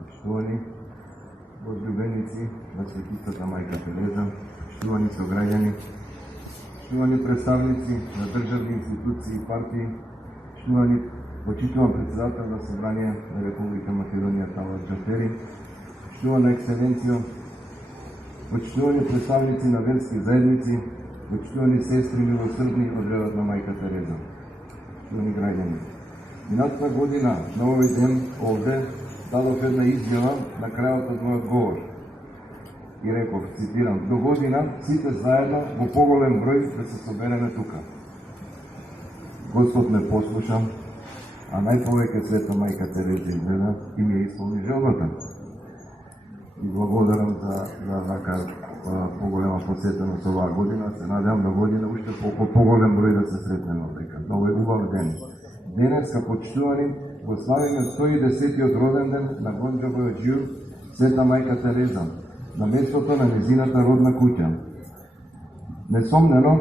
Poštovani возлюбеници на Светицата Мајка Тереза, поштувани сограѓани, поштувани представници на државни институции и партии, поштувани почитуван председател на Собрание на Република Македонија Талат Џафери, поштувана екселенцијо, почитувани представници на верски заедници, почитувани сестри милосрдни од редот на Мајка Тереза, поштувани граѓани. Минатата година на овој ден овде дадов една изјава на крајот од мојот говор и реков, цитирам: до година сите заедно во поголем број да се собереме тука. Господ ме послуша, а најповеќе света Мајка Тереза изгледа и ми ја исполни желбата. И благодарам за така поголема посетеност оваа година. Се надевам до година уште поголем број да се сретнеме овдека. На овој убав ден. Денеска, почитувани, го славиме 110-тиот роден ден на Гонџа Бојаджију, света Мајка Тереза, на местото на незината родна куќа. Несомнено,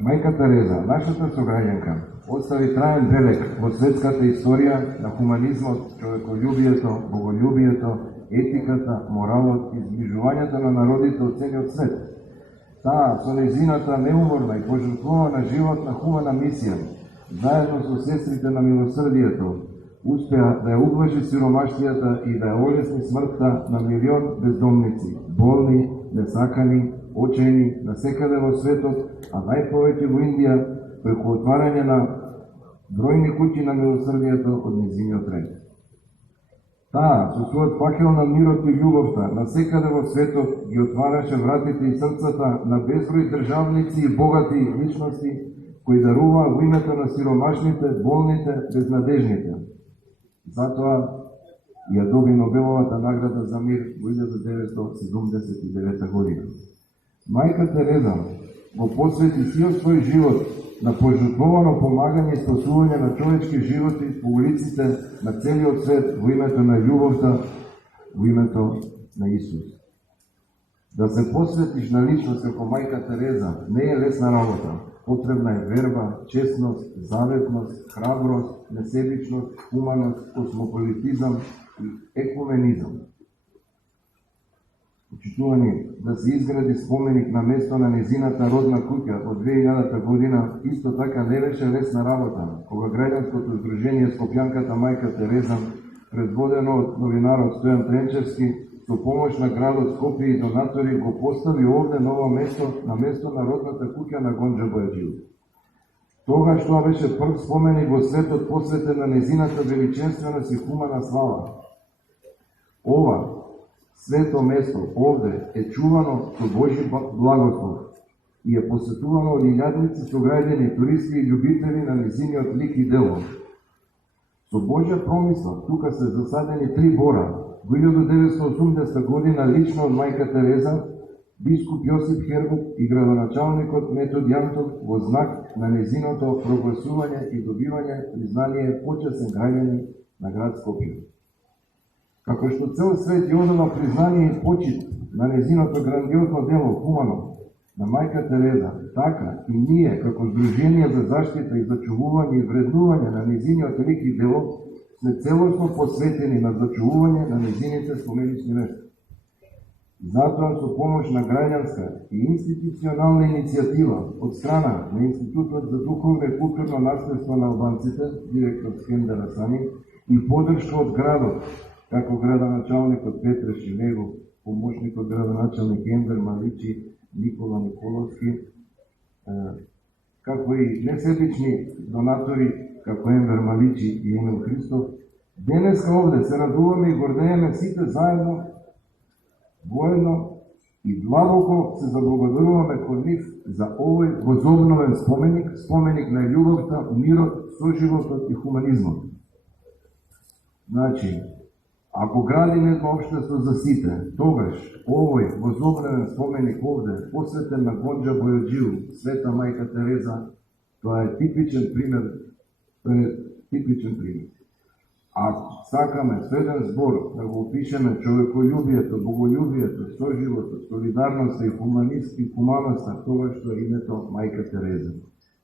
Мајка Тереза, нашата сограѓанка, остави траен белег во светската историја на хуманизмот, човеколюбието, боголюбието, етиката, моралот и зближувањето на народите од целиот свет. Таа, со незината неуморна и пожртвувана животна хумана мисија, заедно со сестрите на милосрдието, успеа да ја убlaži сиромаштијата и да ја олесни смртта на милион бездомници, болни, несакани, очени, насекаде во светот, а најповеќе во Индија, преку отварање на бројни куќи на милосрдието од незиниот ред. Таа, со својот факел на мирот и љубовта, насекаде во светот ги отвараше вратите и срцата на безброј државници и богати личности, кои даруваа во името на сиромашните, болните, безнадежните. Затоа ја доби Нобеловата награда за мир во 1979 година. Мајка Тереза го посвети сиот свој живот на пожртвовано помагање и спасување на човечки животи по улиците на целиот свет во името на љубовта, во името на Исус. Да се посветиш на личност како Мајка Тереза не е лесна работа. Потребна е верба, честност, заветност, храброст, несебичност, хуманост, космополитизам и екуменизам. Почитувани, да се изгради споменик на место на незината родна куќа од 2000 година, исто така не беше лесна работа, кога граѓанското здружение Скопјанката Мајка Тереза, предводено од новинарот Стојан Тренчевски, со помош на градот Скопје и донатори, го постави овде ново место на место на родната куќа на Гонџа Бојаджију. Тогаш тоа беше прв споменик во светот посветен на незината величинственост и хумана слава. Ова свето место овде е чувано со Божји благослов и е посетувано од илјадници сограѓани, туристи и љубители на незиниот лик и дело. Со Божја промисла тука се засадени 3 бора. Во 1980 година лично од Мајка Тереза, бискуп Јосип Хербот и градоначалникот Метод Јантов во знак на незиното прогласување и добивање признание почесен граѓанин на град Скопје. Како што цел свет ја одава признание и почит на незиното грандиозно дело хумано на Мајка Тереза, така и ние како Здружение за заштита и зачувување и вреднување на незиниот лик и дело сме целосно посветени на зачувување на незините споменични места. Затоа со помош на граѓанска и институционална иницијатива од страна на Институтот за духовно и културно наследство на албанците, директор Скендер Асани, и подршка од градот, како градоначалникот Петре Шилего, помошникот градоначалник Енвер Маличи, Никола Николовски, како и несебични донатори како Енвер Маличи и Емил Христов. Денеска овде се радуваме и гордееме сите заедно, воедно и длабоко се заблагодаруваме кон нив за овој возобновен споменик на љубовта, мирот, соживотот и хуманизмот. Значи, ако градиме едно општество за сите, тогаш овој возобновен споменик овде, посветен на Гонџа Бојаджију, света Мајка Тереза, тоа е типичен пример. Ако сакаме со еден збор да го опишеме човеколюбието, боголюбието, соживотот, солидарноста и хуманоста, тоа што е името Мајка Тереза.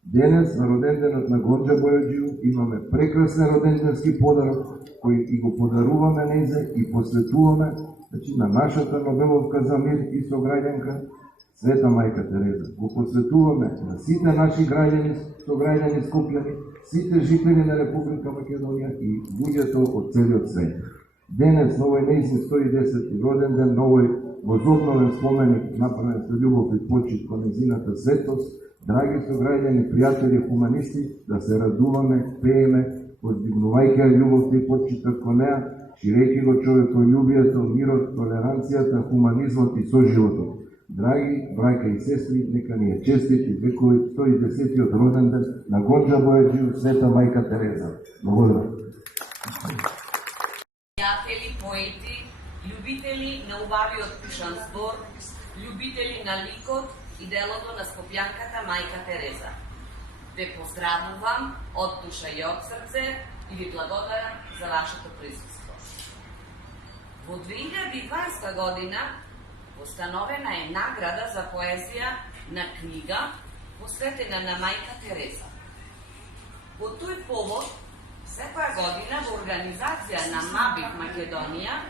Денес, на роденденот на Гонџа Бојаджију, имаме прекрасен роденденски подарок, кој и го подаруваме незе и посветуваме, значи, на нашата Нобеловка за мир и сограѓанка, Света Мајка Тереза. Го посветуваме на сите наши граѓани, сограѓани Скопјани, сите жители на Република Македонија и луѓето од целиот свет. Денес, на овој нејзин 110 роден ден, на овој возобновен споменик, направен со љубов и почит кон нејзината светост, драги сограѓани, пријатели, хуманисти, да се радуваме, пееме, воздигнувајќи љубовта и почитот кон неа, ширејќи го човеколюбието, мирот, толеранцијата, хуманизмот и соживотот. Драги браќа и сестри, нека ни е честит и векови 110-тиот роден ден на Гонџа Бојаджију, Света Мајка Тереза. Благодарам. Пријатели, поети, љубители на убавиот пишан збор, љубители на ликот и делото на скопјанката Мајка Тереза. Ве поздравувам од душа и од срце и ви благодарам за вашето присуство. Во 2020 година постановена е награда за поезија на книга посветена на Мајка Тереза. По тој повод, секоја година во организација на МАБИК Македонија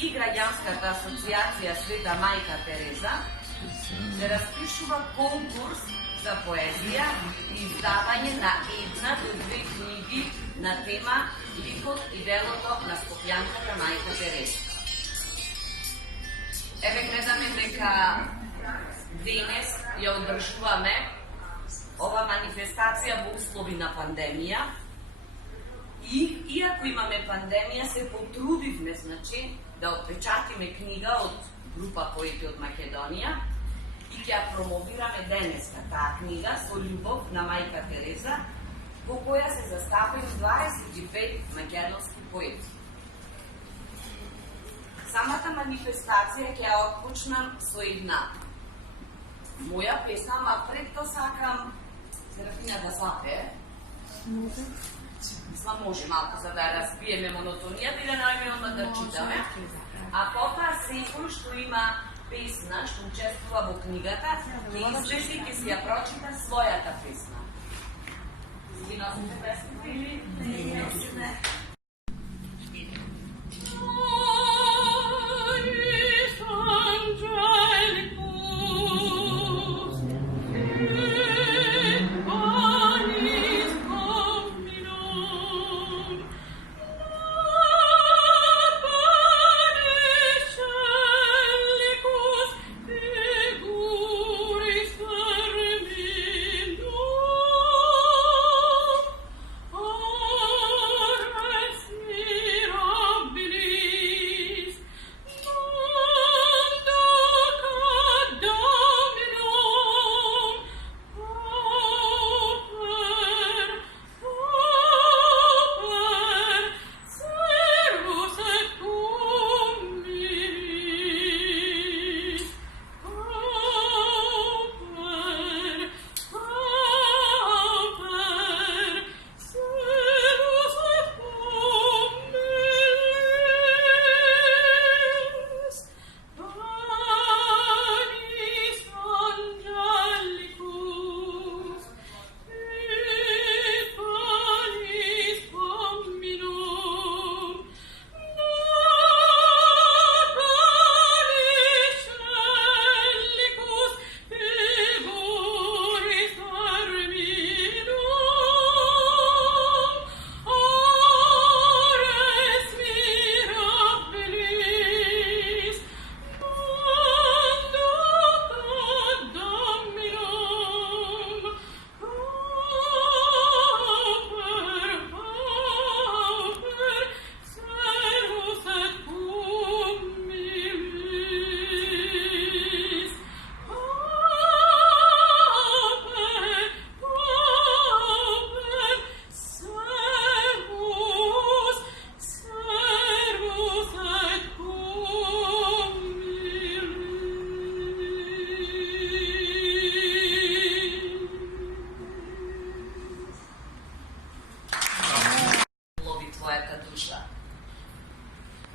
и Граѓанската асоциација Света Мајка Тереза се распишува конкурс за поезија и издавање на една до две книги на тема ликот и делото на скопјанката Мајка Тереза. Еве гледаме дека денес ја одржуваме ова манифестација во услови на пандемија и иако имаме пандемија се потрудивме, значи, да отпечатиме книга од група поети од Македонија и ќе ја промовираме денеска таа книга со љубов на Мајка Тереза, во која се застапени 25 македонски поети. Самата манифестација ќе ја отпочнам со една моја песна, а пред тоа сакам Серафина да запее. Може малку за да разбиеме монотонијата и да најме одма да читаме. А потоа секој што има песна, што учествува во книгата, ќе излезе и ќе си ја прочита својата песна. Ви носите песната или не?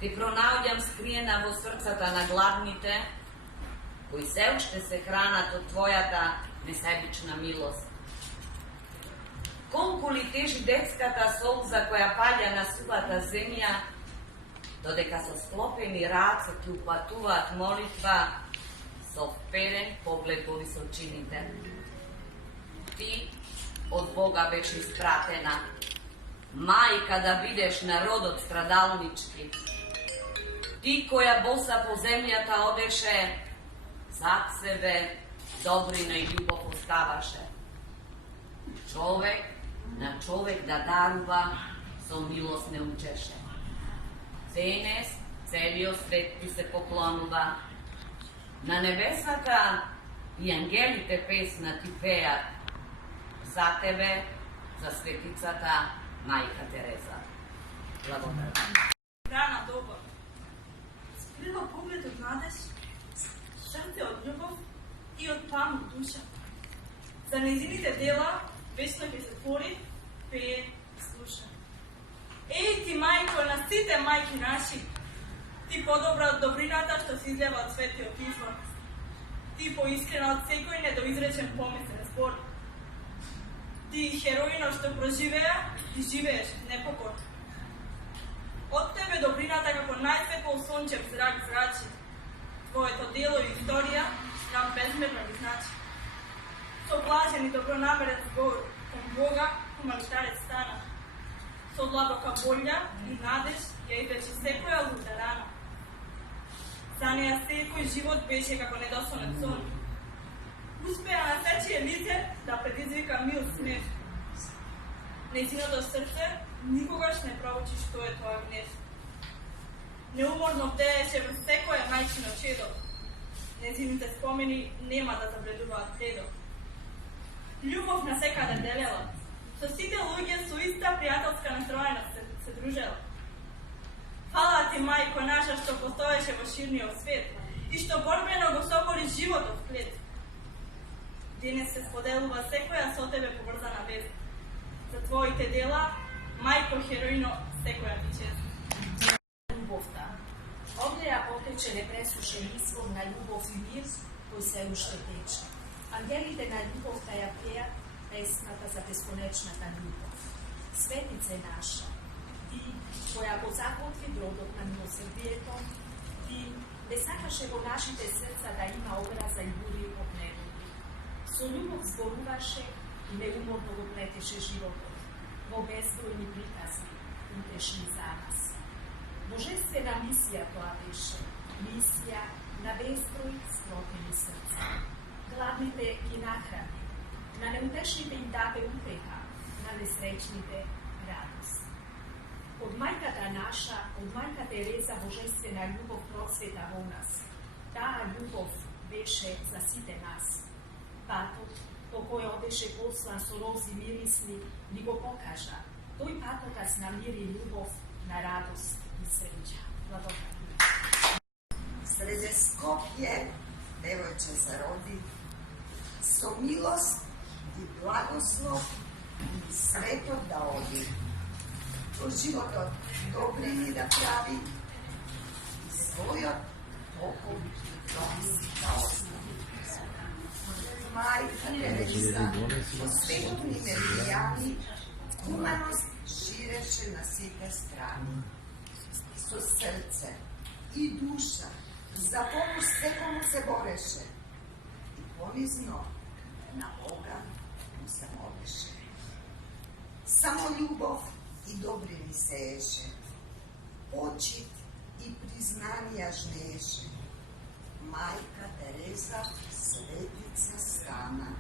Те пронаоѓам скриена во срцата на гладните, кои се уште се хранат од Твојата несебична милост. колку ли тежи детската солза која паѓа на сувата земја, додека со склопени раце ти упатуваат молитва со вперен поглед во височините. Ти од Бога беше испратена, мајка да бидеш народот страдалнички. Ти која боса по земјата одеше, зад себе добрина и љубов оставаше. Човек на човек да дарува, со милост не учеше. Денес целиот свет ти се поклонува. На небесата и ангелите песна ти пеат за тебе, за светицата Мајка Тереза. Благодарам. Рана доба. Скрила поглед од надеж, срце од љубов и од памет душа. За незините дела вечно ќе се твори, пее и слуша. Еј ти, мајко, на сите мајки наши, ти подобра од добрината што се излева од светиот извор. Ти поискрена од секој недоизречен помислен збор. Ти хероино што проживеа и живееш непокорно. Од тебе добрината како најсветло сончев зрак зрачи. Твоето дело и историја нам безмерно ги значи. Со блажен и добронамерен збор кон Бога хуманитарец стана. Со длабока волја и надеж ја излечи секоја луда рана. За неја секој живот беше како недосонет сон. Успеа на сечие лице да предизвика мил смех. Нејзиното срце никогаш не проучи што е тоа гнев. Неуморно бдееше во секоја мајчино чедо. Нејзините спомени нема да забледуваат пледо. Љубов на секаде делела. Со сите луѓе со иста пријателска настроеност се дружела. Фала ти, мајко наша, што постоеше во ширниот свет и што борбено го собори животот плед. Денес се споделува секоја со тебе поврзана вест. За твоите дела, мајко хероино, секоја ти чест. Љубовта. Овде ја потече непресушен извор на љубов и мир, кој се уште тече. Ангелите на љубовта ја пеат песната за бесконечната љубов. Светице наша, ти која го закотви бродот на милосрдието, ти не сакаше во нашите срца да има образа и бури од недоби. Со љубов зборуваше и неуморно го плетеше животот, во безбројни приказни, утешни за нас. Божествена мисија тоа беше, мисија на безброј склопени срца. Гладните ги нахрани, на неутешните им даде утеха, на несреќните радост. Од мајката наша, од мајка Тереза, божествена љубов процвета во нас. Таа љубов беше за сите нас. Патот, по кој беше послан со рози мирисни, ни го покажа. Тој патокас на мир и љубов, на радост и среќа. Благодарам. Среде Скопје девојче се роди, со милост и благослов и светот да оди. Во животот добрини да прави и својот токов да остави. Мајка Тереза, по световни меридијани, хуманост ширеше на сите страни. Со срце и душа за помош секому се бореше и понизно на Бога му се молеше. Само љубов и добрини сееше, почит и признанија жнееше. Мајка Тереза светица стана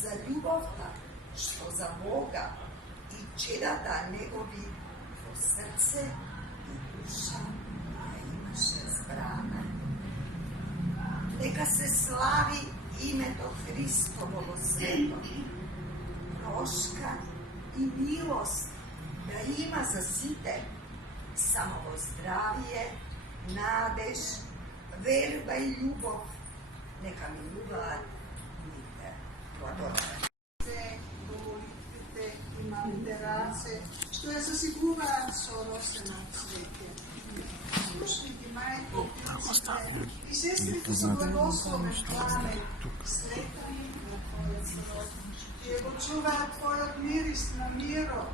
за љубовта што за Бога и чедата негови во срце и душа ја имаше збрана. Нека се слави името Христово во светот. Прошка и милост да има за сите, само во здравие, надеж, верба и љубов нека милуваат ните. Благодарам. Голите и малите раце, што ја засигува со росена цвете. Слушните мајки и сестрите со благословен пламен, сретани на Твојот род, и го чуваат Твојот мирис на миро,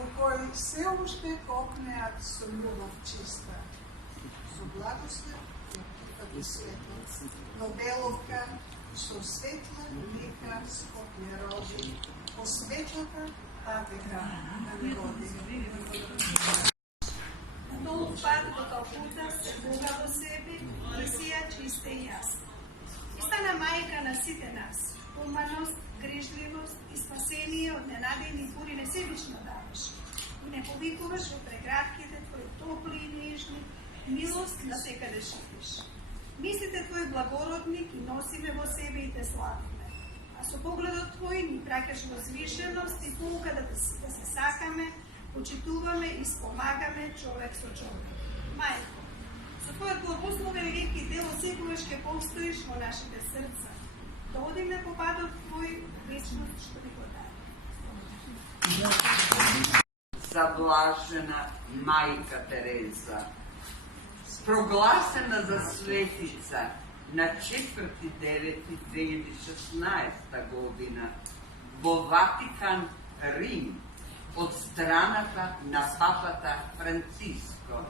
у кој се уште копнеат со љубов чиста, со благослов и опитата светло, но беловка со светла лика скопне роди, по светлата патека да не води. Долу пат до Калкута се Бога во себе, и сија чиста и јасна. И стана мајка на сите нас. Уманост, грижливост и спасение од ненадејни бури несебично даваш. И не повикуваш во преградките Твои топли и нежни, милост на секаде шипиш. Мислите Твој благородник и носиме во себе и Те славиме. А со погледот Твој ни праќаш возвишеност и pouка да се сакаме, почитуваме и спомагаме човек со човек. Мајко, со Твојот благословен лик и дело секогаш ќе постоиш во нашите срца. Да одиме по патот Твој вечност што ни го даде. Заблажена мајка Тереза, прогласена за светица на 4.9.2016 година во Ватикан, Рим, од страната на папата Франциско.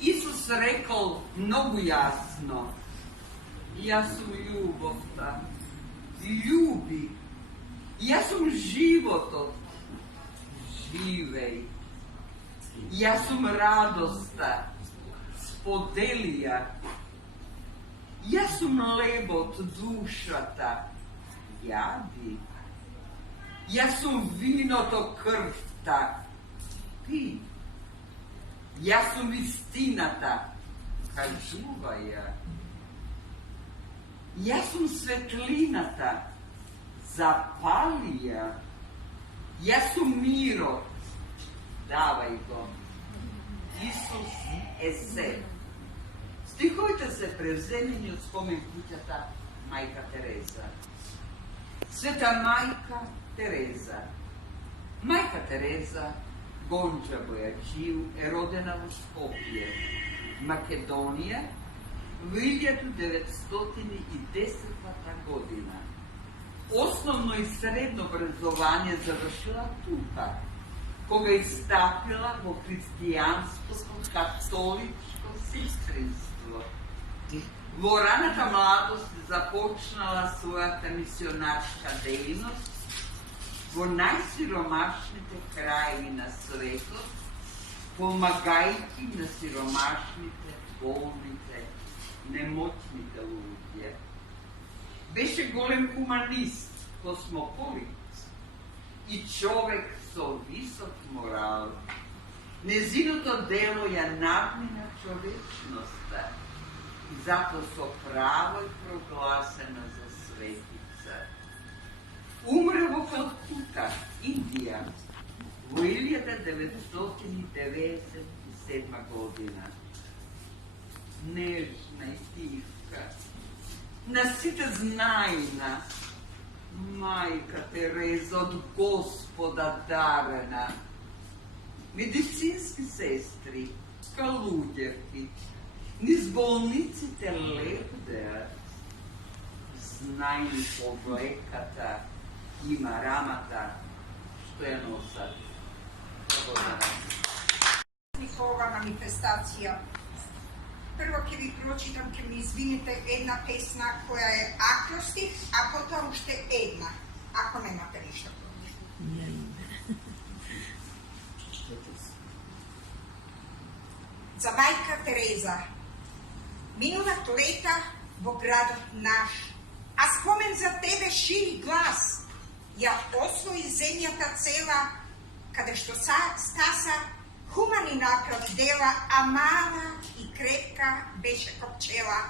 Исус рекол многу јасно: Јас сум љубовта, љуби. Јас сум животот, живеј. Јас сум радоста, споделија. Јас сум лебот душата, јади. Јас сум виното крвта, пи. Јас сум истината, кажувај ја. Јас сум светлината, запали ја. Јас сум мирот, давај го. Исус е се. Стиховите се превземени од спомен куќата мајка Тереза. Света мајка Тереза. Мајка Тереза Гонча Бојачију е родена во Скопје, Македонија, во 1910 година. Основно и средно образование завршила тука, кога истапила во христијанското католичко сестринство. Во раната младост започнала својата мисионарска дејност во најсиромашните краји на светот, помагајќи на сиромашните, болните, немотните луѓе. Беше голем хуманист, космополит и човек со висок морал. Незиното дело ја надмина човечноста и затоа со право е прогласена за светица. Умре во Калкута, Индија, во 1997 година. Нежна и тивка, на сите знајна, мајка Тереза од Господа дарена. Медицински сестри, калуѓевки, низ болниците лебдеат. Знајни повлеката и марамата што ја носат. Благодарам. Ова манифестација. Прво ќе ви прочитам, ќе ми извините една песна која е акростих, а потоа уште една, ако немате ништо против. За мајка Тереза. Минуват лета во градот наш, а спомен за тебе шири глас. Ја освои земјата цела, каде што стаса хумани направи дела, а мала и крепка беше како пчела.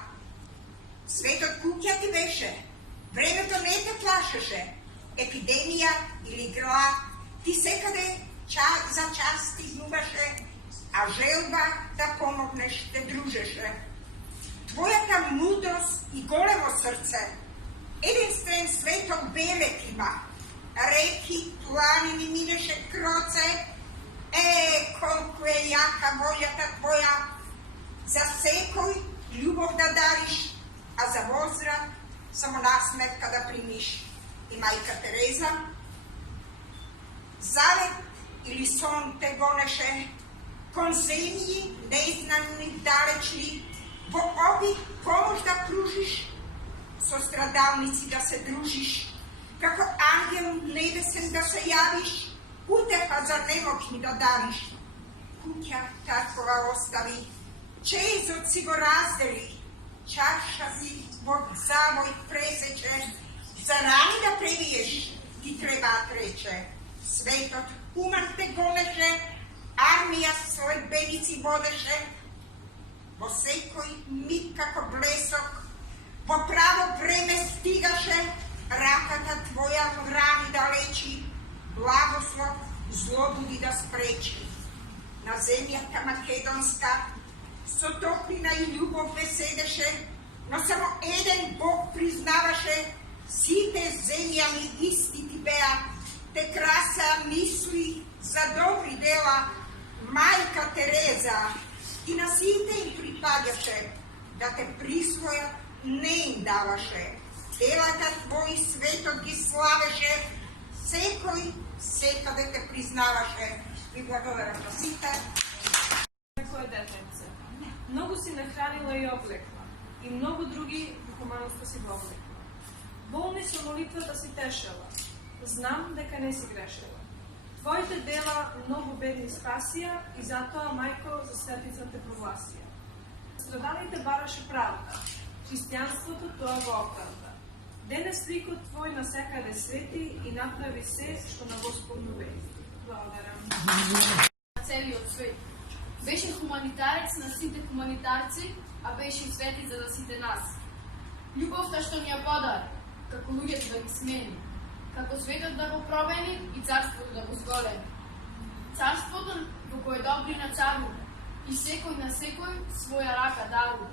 Светот куќа ти беше, времето не те плашеше, епидемија или глад ти секаде за час ти изнуваше, а желба да помогнеш те дружеше. Твојата мудрост и големо срце, единствен светот белек има, реки, планини минеше кроце. Колку е јака волјата твоја, за секој љубов да дариш, а за возрат само нас сметка да примиш. И мајка Тереза, завет или сон те гонеше кон земји незнани далечни, во обид помош да кружиш, со страдалници да се дружиш, како ангел небесен да се јавиш, утеха за немокни да дариш. Куќа такова остави, чезот си го раздели, чаша си во завој пресече, за рани да пребиеш, ти треба рече. Светот уман те гонеше, армија следбеници водеше, во секој миг како блесок, во право време стигаше, раката твоја рани да лечи, благослов злобуди да спречи. На земјата македонска со топлина и љубов беседеше, но само еден Бог признаваше, сите земјани исти ти беа, те краса мисли за добри дела, мајка Тереза, и на сите им припаѓаше, да те присвојат не им даваше. Делата твои светот ги славеше, секој секаде те признаваше. Ви благодарам на сите. Некој детенце. Многу си нахранила и облекла, и многу други во хуманоста си го облекла. Болни со молитвата си тешела, знам дека не си грешела. Твоите дела многу бедни спасија и затоа, мајко, за светица те прогласија. Страдалите бараше правда, христијанството тоа го оправда. Денес ликот твој насекаде свети и направи се што на Господну вели. Благодарам. Целиот свет. Беше хуманитарец на сите хуманитарци, а беше и светица за сите нас. Љубовта што ни ја подари, како луѓето да ги смени, како светот да го промени и царството да го зголеми. Царството во кое добрина царува и секој на секој своја рака дарува,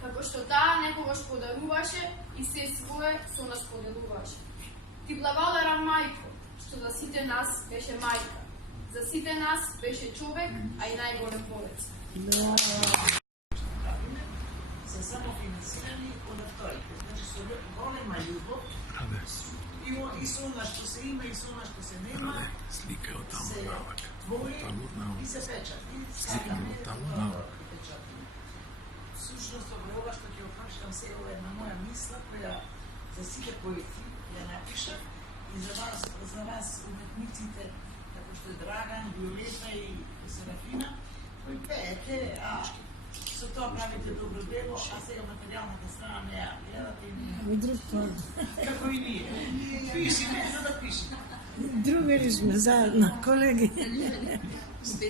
како што таа некогаш подаруваше и се свое со нас поделуваше. Ти благодарам, мајко, што за сите нас беше мајка, за сите нас беше човек, а и најголем борец. Се самофинансирани од авторите, значи со голема љубов и со она што се има и со она што се нема, се твори и се печати. Всушност, ова што ќе опаштам се, ова е една моја мисла, која за сите поети ја напишав и за вас уметниците, како што е Драган, Виолета и Серафина, кои пеете, а со тоа правите добро дело, а сега материјалната страна не ја гледате и не. Како и ние. Пишите, за да пишете. Другари сме заедно, колеги.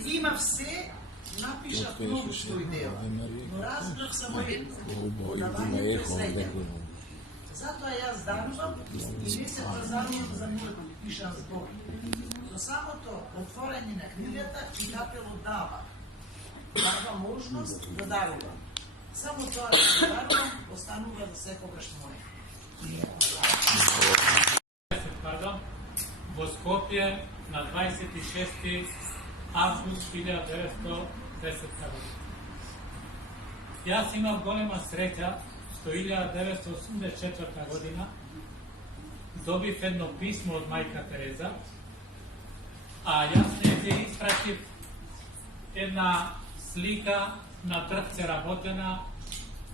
Има все, напишав многу свој дел, но разбрав само едно. Давањето е следно. Затоа јас дарувам и не се пазарувам за моето пишан збор. За самото отворање на книгата читателот дава можност да дарувам. Само тоа да дарувам останува за секогаш моје. Во Скопје на 26. август 1910 година. Јас имав голема среќа што 1984 година добив едно писмо од мајка Тереза, а јас не испратив една слика на дрвце работена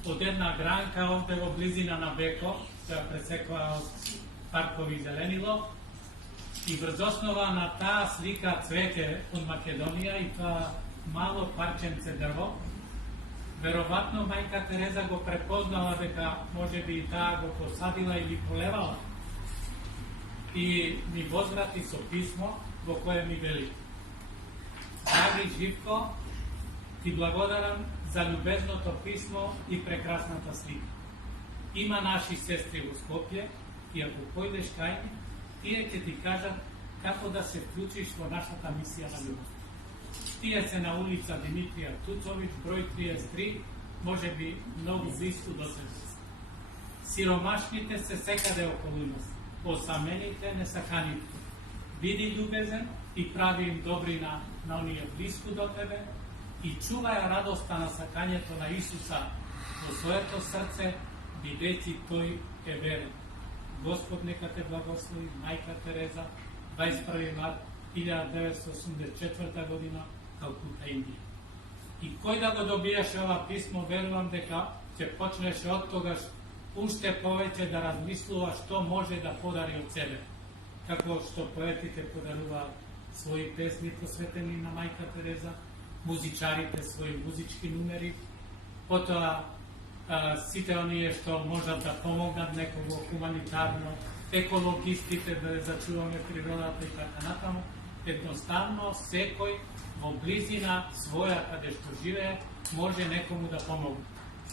од една гранка овде во близина на Беко, која пресекува од паркови зеленило, и врз основа на таа слика цвете од Македонија и тоа мало парченце дрво, веројатно мајка Тереза го препознала дека можеби и таа го посадила или полевала, и ми возврати со писмо во кое ми вели: Драги Живко, ти благодарам за љубезното писмо и прекрасната слика. Има наши сестри во Скопје и ако појдеш кај нив, тие ќе ти кажат како да се вклучиш во нашата мисија на љубов. Тие се на улица Димитрија Туцовиќ, број 33, може би многу близко до тебе. Сиромашните се секаде околу нас, осамените, несаканите. Биди љубезен и прави им добрина на оние близко до тебе и чувај радоста на сакањето на Исуса во своето срце, бидејќи тој е верен. Господ нека те благослови, Мајка Тереза, 21 март 1984 година, Калкута, Индија. И кој да го добиеше ова писмо, верувам дека ќе почнеше од тогаш уште повеќе да размислува што може да подари од себе. Како што поетите подаруваат своји песни посветени на Мајка Тереза, музичарите своји музички numeri, потоа сите оние што можат да помогнат некого хуманитарно, екологистите да зачуваме природата и така натаму, едноставно секој во близина своја каде што живее може некому да помогне.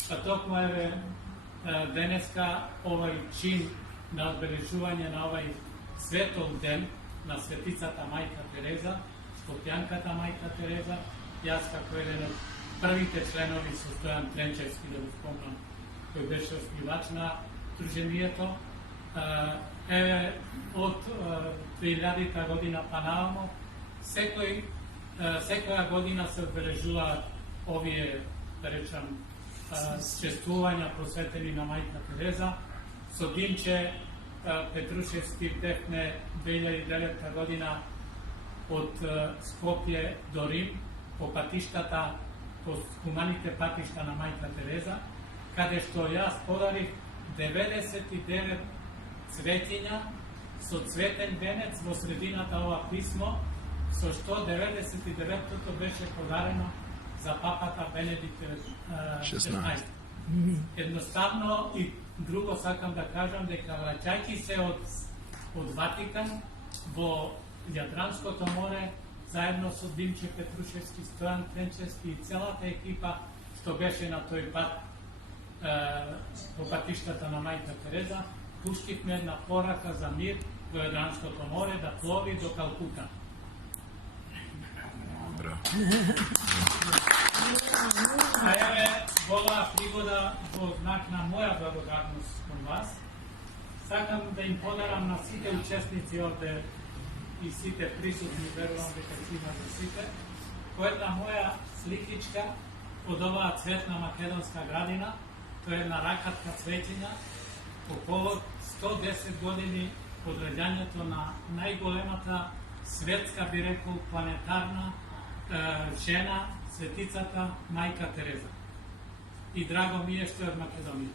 Па токму еве денеска овај чин на одбележување на овај светол ден на светицата Мајка Тереза, Скопјанката Мајка Тереза, јас како еден од првите членови со Стојан Тренчевски, да го спомнам, кој беше основач на друженијето, еве од 2000 година па наомо, секоја година се одбележуваат овие, да речам, чествувања посветени на Мајка Тереза. Со Димче Петрушевски бевме 2009 година од Скопје до Рим по патиштата, по хуманите патишта на Мајка Тереза, каде што јас подарив 99 цветиња со цветен венец во средината ова писмо, со што 99-тото беше подарено за папата Бенедикт XVI. Едноставно и друго сакам да кажам дека враќајќи се од Ватикан во Јадранското море, заедно со Димче Петрушевски, Стојан Тренчевски и целата екипа што беше на тој пат по патиштата на Мајка Тереза, пуштивме една порака за мир во Јадранското море да плови до Калкута. А еве, во оваа пригода, во знак на моја благодарност кон вас, сакам да им подарам на сите учесници овде и сите присутни, верувам дека си има за сите, по една моја сликичка од оваа цветна македонска градина, тоа е една ракатка цветиња, по повод 110 години од раѓањето на најголемата светска, би рекол, планетарна жена, светицата Мајка Тереза. И драго ми е што е од Македонија.